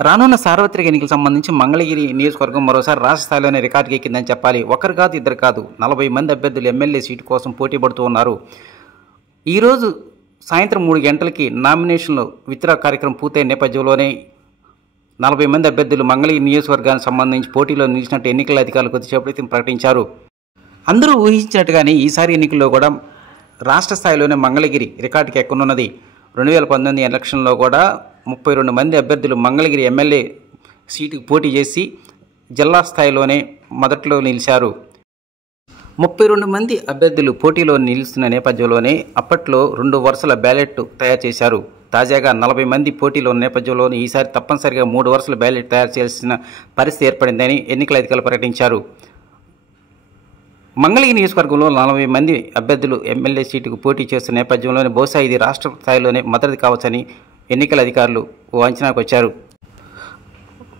రానున్న సార్వత్రిక ఎన్నికలకు సంబంధించి మంగళగిరి నియోజకవర్గం మరోసారి రాష్ట్ర స్థాయిలోనే రికార్డుకి ఎక్కిందని చెప్పాలి. ఒకరు కాదు, ఇద్దరు కాదు, 40 మంది అభ్యర్థులు ఎమ్మెల్యే సీటు కోసం పోటీ పడుతూ ఉన్నారు. ఈరోజు సాయంత్రం 3 గంటలకి నామినేషన్లు విత్డ్రా కార్యక్రమం పూర్తయిన నేపథ్యంలోనే 40 మంది అభ్యర్థులు మంగళగిరి నియోజకవర్గానికి సంబంధించి పోటీలో నిలిచినట్టు ఎన్నికల అధికారులు కొద్దిసేపటి ప్రకటించారు. అందరూ ఊహించినట్టుగానే ఈసారి ఎన్నికల్లో కూడా రాష్ట్ర స్థాయిలోనే మంగళగిరి రికార్డుకి ఎక్కనున్నది. 2019 ఎలక్షన్లో కూడా 32 మంది అభ్యర్థులు మంగళగిరి ఎమ్మెల్యే సీటుకు పోటీ చేసి జిల్లా స్థాయిలోనే మొదట్లో నిలిచారు. 32 మంది అభ్యర్థులు పోటీలో నిలుస్తున్న నేపథ్యంలోనే అప్పట్లో 2 వరుసల బ్యాలెట్ తయారు చేశారు. తాజాగా 40 మంది పోటీలో ఉన్న నేపథ్యంలోనే ఈసారి తప్పనిసరిగా 3 వరుసల బ్యాలెట్ తయారు చేయాల్సిన పరిస్థితి ఏర్పడిందని ఎన్నికల అధికారులు ప్రకటించారు. మంగళగిరి నియోజకవర్గంలో 40 మంది అభ్యర్థులు ఎమ్మెల్యే సీటుకు పోటీ చేస్తున్న నేపథ్యంలోనే బహుశా ఇది రాష్ట్ర స్థాయిలోనే మొదటిది కావచ్చని ఎన్నికల అధికారులు ఓ అంచనాకు వచ్చారు.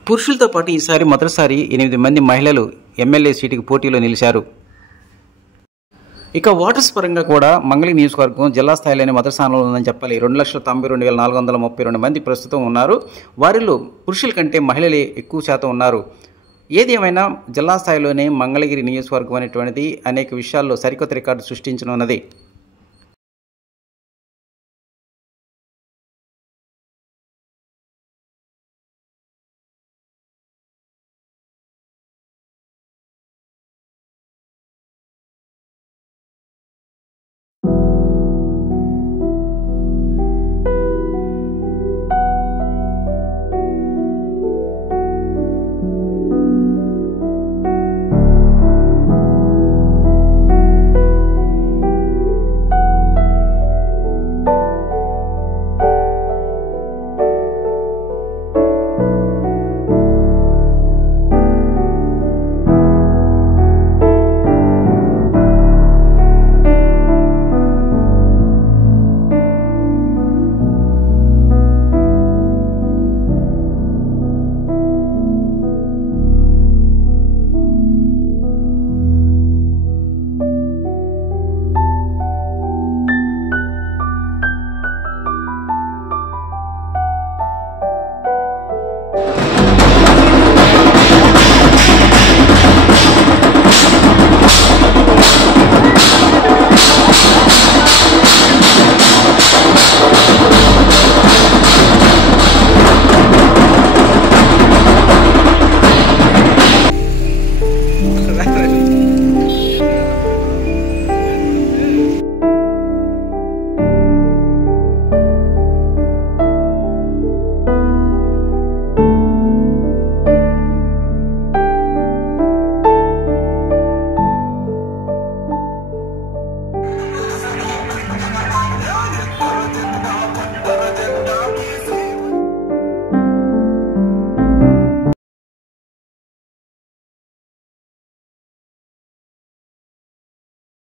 పురుషులతో పాటు ఈసారి మొదటిసారి 8 మంది మహిళలు ఎమ్మెల్యే సీటుకు పోటీలో నిలిచారు. ఇక ఓటర్స్ పరంగా కూడా మంగళగిరి నియోజకవర్గం జిల్లా స్థాయిలోనే మొదటి స్థానంలో ఉందని చెప్పాలి. 2,92,432 మంది ప్రస్తుతం ఉన్నారు. వారిలో పురుషుల కంటే మహిళలే ఎక్కువ శాతం ఉన్నారు. ఏది ఏమైనా జిల్లా స్థాయిలోనే మంగళగిరి నియోజకవర్గం అనేటువంటిది అనేక విషయాల్లో సరికొత్త రికార్డు సృష్టించనున్నది.